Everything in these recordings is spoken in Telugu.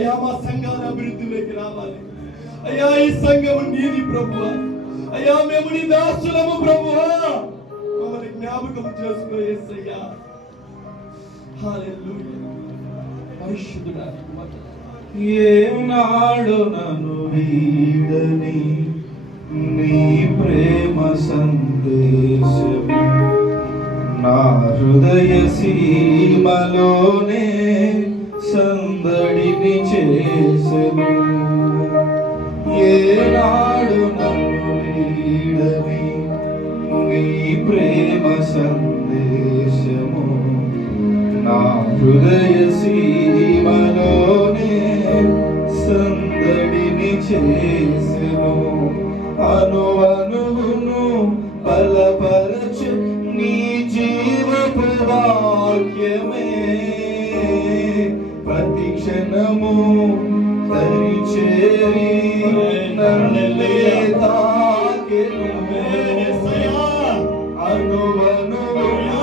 అయ్యా మా సంఘాల అభివృద్ధిలోకి రావాలి అయ్యా. ఈ సంఘము నీది ప్రభువా. అయ్యా మేము నీ దాసులము ప్రభువా, మమ్మల్ని జ్ఞాపకం చేసుకో యేసయ్యా. హల్లెలూయా. పరిశుద్ధుడా ఏనాడు నన్ను వీడని నీ ప్రేమ సందేశము నా హృదయ సీమలోనే సందడిని చేసెను. ఏనాడు నన్ను వీడని నీ ప్రేమ సందేశము నా హృదయ సీమలోనే సందడిని చేసెను. అనువనువును బలపరచు నీ జీవపు వాక్యమే ప్రతి క్షణము దరిచేరి నన్ను తాకెను. అనువనువును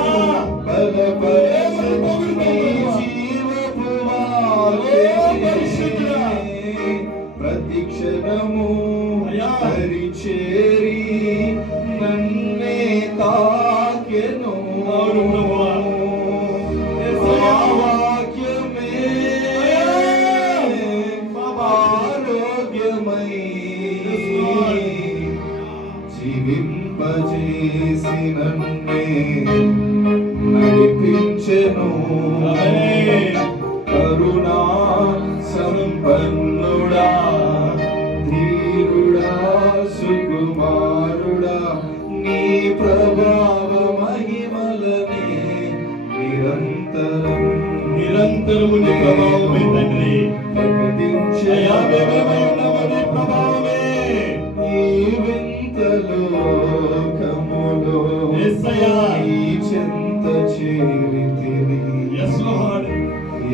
బలపరచు నీ జీవపు వాక్యమే ప్రతి క్షణము దరిచేరి నన్నే తాకెను. వాక్యమే ఆరోగ్యమై జీవింపజేసి నన్నే నడిపించెను. కరుణా సంపన్నుడా ధీరుడా సుకుమారుడా నీ ప్రభావ మహిమలనే నిరంతరము నీ ప్రభావమే తండ్రి ప్రకటించే ప్రభావమే. ఈ వింత లోకములో ఈ చెంత చేరితిని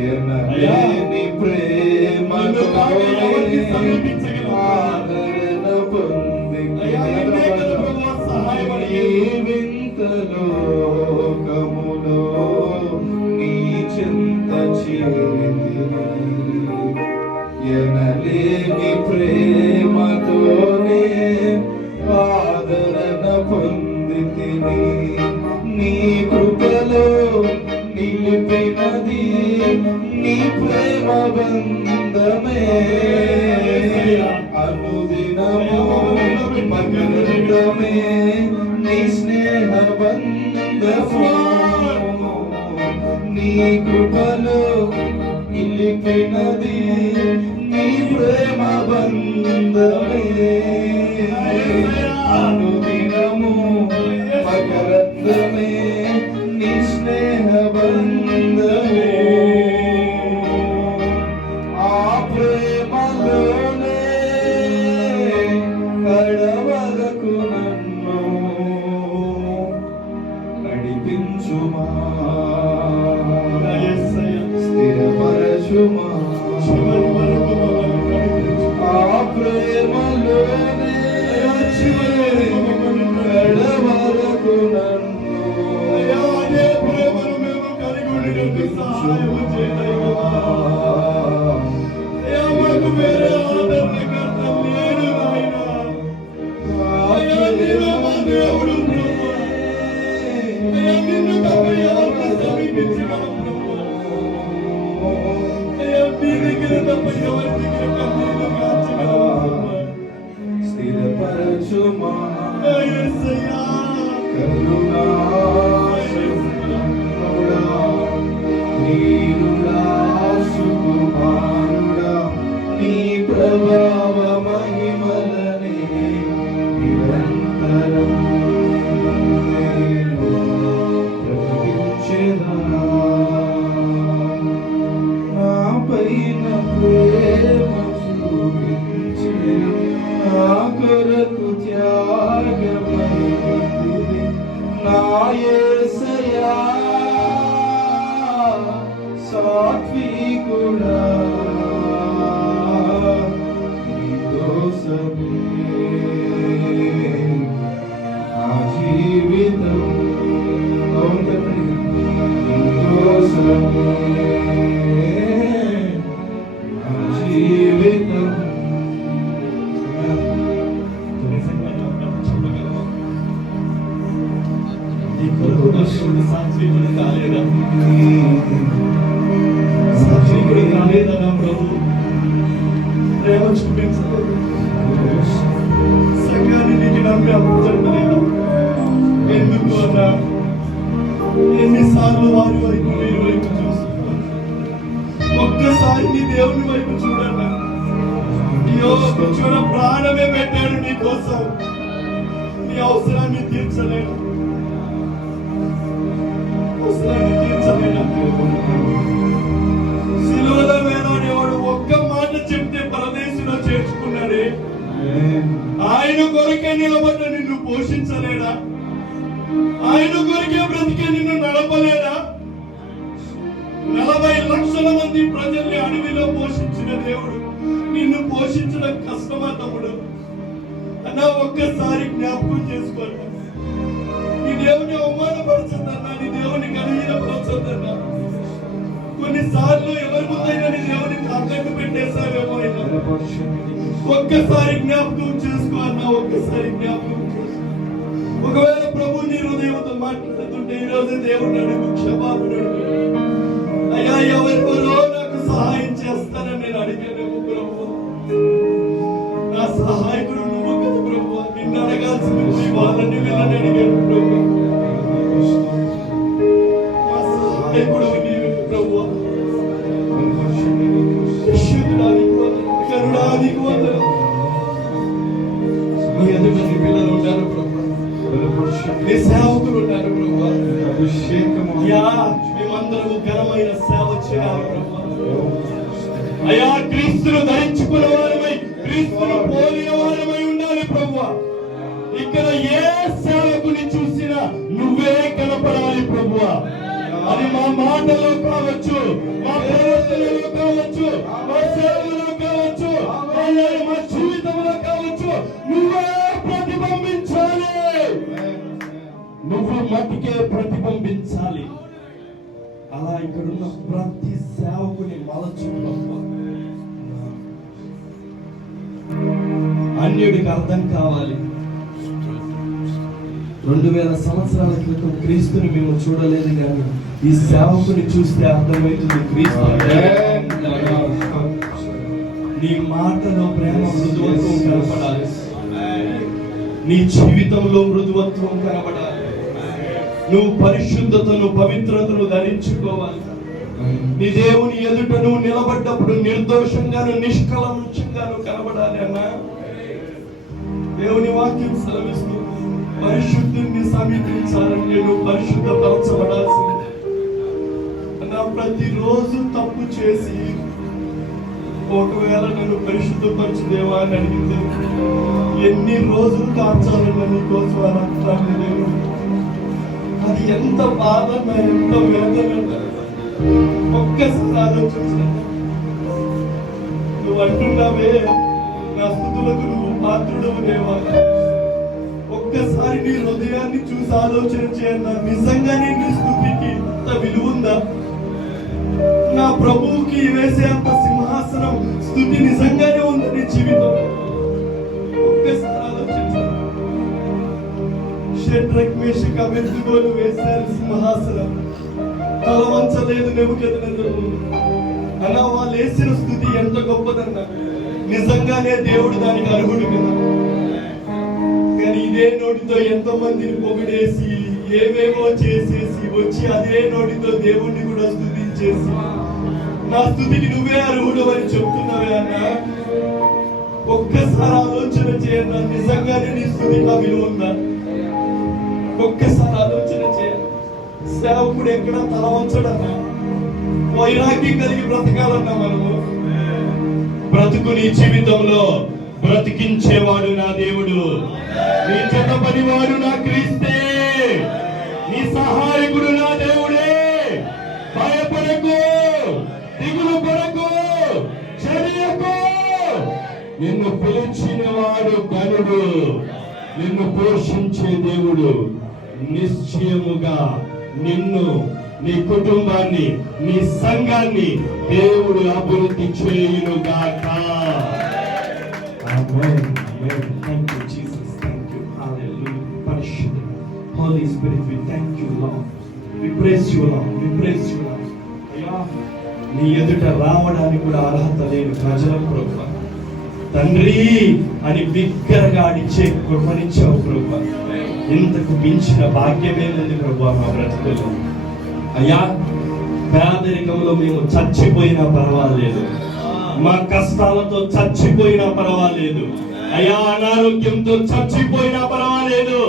ఎనలేని ప్రేమతో ఆదరణ పొంది ఈ వింత లోకములో నీ చెంత చేరితిని ఎనలేని ప్రేమతోనే ఆదరణ పొందితిని. నీ కృపలో నిలిపినది నీ ప్రేమ బంధమే అనుదినము మకరందమే నీ స్నేహ బంధము. నీ కృపలో నిలిపినది నీ ప్రేమ బంధమే అనుదినము మకరందమే నీ స్నేహ బంధమే. ఆ ప్రేమలోనే కడవరకు నన్ను నడిపించుమా, స్థిరపరచుమా. ఆ ప్రేమలోనే కడవరకు నన్ను స్థిరపరచుమా. కరుణా ధీరుడా సుకుమారుడా నీ ప్రభావ మహిమలనే నిరంతరం నేను ప్రకటించెదా. నా పైన ప్రేమ చూపించి నా కొరకు త్యాగమైంది నా యేసయ్యా. సాత్వికుడా నీ కోసమే నా జీవితం నీ కోసమే నా ఒక్కసారి నీ దేవుని వైపు చూడన్నా. అయ్యో చూడ ప్రాణమే పెట్టాడు నీ కోసం, నీ అవసరాన్ని తీర్చలేడు, అవసరాన్ని తీర్చలేడు. సిలువలో వేలాడేవాడు ఒక్క మాట చెప్తే పరదేశంలో చేర్చుకున్నాడే. ఆయన కొరకే నిలబడ్డ నిన్ను పోషించలేడా? ఆయన కొరకే బ్రతికే నిన్ను నడపలేడా? 40 లక్షల మంది ప్రజల్ని అడవిలో పోషించిన దేవుడు నిన్ను పోషించడం కష్టమా తమ్ముడు? అన్నా ఒక్కసారి జ్ఞాపకం చేసుకోండి. నీ దేవుని అవమానపరచద్దన్నా, నీ దేవుని గణహీనపరచద్దన్నా. కొన్నిసార్లు ఎవరి ముందైనా నీ దేవుని తాకట్టు పెట్టేశావేమో. ఒక్కసారి జ్ఞాపకం చేసుకో అన్నా, ఒక్కసారి జ్ఞాపకం చేసుకో. ఒకవేళ ప్రభు నీ హృదయంతో మాట్లాడుతుంటే ఈ రోజు దేవుడిని అడుగు, క్షమాపణ అడుగు. అయ్యా ఎవరెవరో నాకు సహాయం చేస్తానని నేను అడిగానేమో ప్రభు, నా సహాయకుడు నువ్వు కదా ప్రభు. నిన్ను అడగాల్సింది వాళ్ళని వీళ్ళని అడిగాను ప్రభు. నా సహాయకుడు నీవే ప్రభు. పరిశుద్ధుడానికి వందనాలు, కరుణానికి వందనాలు. నీ ఎదుట నీ పిల్లలు ఉన్నారు ప్రభు, నీ సేవకులు ఉన్నారు ప్రభు. అయ్యా మేమందరము ఘనమైన సేవ చేయాలి ప్రభు. అయ్యా క్రీస్తును ధరించుకున్న వారమై, క్రీస్తును పోలిన వారమై ఉండాలి ప్రభు. ఇక్కడ ఏ సేవకుని చూసినా నువ్వే కనపడాలి ప్రభు. అది మా మాటలో కావచ్చు, మా ప్రవర్తనలో కావచ్చు, మా సేవలో కావచ్చు, మా జీవితంలో కావచ్చు, నువ్వే ప్రతిబింబించాలి. నువ్వు మట్టికే ప్రతిబింబించాలి. అలా ఇక్కడున్న ప్రతి సేవకుని మలచు ప్రభు. అన్యుడికి అర్థం కావాలి. 2000 సంవత్సరాల క్రితం క్రీస్తుని మేము చూడలేదు, కానీ ఈ సేవకుని చూస్తే అర్థమవుతుంది క్రీస్తు. నీ మాటలో ప్రేమ, మృదువత్వం కనపడాలి. నీ జీవితంలో మృదువత్వం కనపడాలి. నువ్వు పరిశుద్ధతను, పవిత్రతను ధరించుకోవాలి. నీ దేవుని ఎదుట నువ్వు నిలబడ్డప్పుడు నిర్దోషంగాను, నిష్కలంకంగాను కనబడాలి అన్నా. దేవుని వాక్యం సెలవిస్తుంది, పరిశుద్ధుని సమీపించాలని నేను పరిశుద్ధపరచబడాల్సింది అన్నా. ప్రతిరోజు తప్పు చేసి ఒకవేళ నన్ను పరిశుద్ధపరచుదేవా అని అడిగింది. ఎన్ని రోజులు కాచాలన్నా నీకోసం అని అంటాను దేవుడు. అది ఎంత బాధ, ఎంత వేదన. ఒక్కసారి ఆలోచించు. నువ్వు అంటున్నావే నా స్తుతులకు నువ్వు పాత్రుడవు దేవా. ఒక్కసారి నీ హృదయాన్ని చూసి ఆలోచన చేయన్నా. నిజంగానే నీ స్తుతికి ఇంత విలువ ఉందా? నా ప్రభువుకి వేసే అంత సింహాసనం స్తుతి నిజంగానే ఉంది నీ జీవితం? ఒక్కసారి ఆలోచించు. షడ్రక్, మేషక్, అబేద్నెగోలు వేశారు సింహాసనం, తల వంచలేదు నెబుకద్నెజరు అలా. వాళ్ళు వేసిన స్తుతి ఎంత గొప్పదన్నా. నిజంగానే దేవుడు దానికి అర్హుడు కదా. కానీ ఇదే నోటితో ఎంతో మందిని పొగిడేసి ఏమేమో చేసేసి వచ్చి అదే నోటితో దేవుణ్ణి కూడా స్తుతించేసి నా స్తుతికి నువ్వే అర్హుడు అని చెప్తున్నావే అన్న. ఒక్కసారి ఆలోచన చేయన్నా. నిజంగానే నీ స్తుతికి విలువ ఉందా? ఒక్కసారి ఆలోచన చేయండి. సేవకుడు ఎక్కడ తల వంచడన్నా. వైరాగ్యం కలిగి బ్రతకాలన్నా. మనము బ్రతుకు నీ జీవితంలో బ్రతికించేవాడు నా దేవుడు, నీ జత పనివాడు నా క్రీస్తే, నీ సహాయకుడు నా దేవుడే. భయపడకు, దిగులు పడకు, చర్యకు. నిన్ను పిలిచిన వాడు గనుడు, నిన్ను పోషించే దేవుడు. నిశ్చయముగా నిన్ను, నీ కుటుంబాన్ని, నీ సంఘాన్ని దేవుడు అభివృద్ధి చేయునుగాక. ఆమేన్. Thank you Jesus. Thank you. Hallelujah. Parishud Holy Spirit, we thank you Lord. We praise you Lord. We praise you Lord. అయ్యా నీ ఎదుట రావడానికి కూడా అర్హత లేని ప్రజల ప్రభువా, తండ్రి అని బిగ్గరగా అడిచే కృపనిచ్చావు ప్రభువా. ఇంతకు మించిన భాగ్యమే ఉంది ప్రభువా మా బ్రతుకుల్లో. అయ్యా పేదరికంలో మేము చచ్చిపోయినా పర్వాలేదు, మా కష్టాలతో చచ్చిపోయినా పర్వాలేదు, అయ్యా అనారోగ్యంతో చచ్చిపోయినా పర్వాలేదు,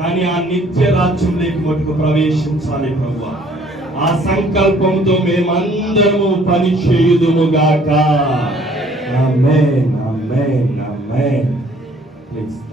కానీ ఆ నిత్య రాజ్యంలోకి మటుకు ప్రవేశించాలి ప్రభువా. ఆ సంకల్పంతో మేమందరము పని చేయుదుముగాక. ఆమేన్, ఆమేన్, ఆమేన్. Please.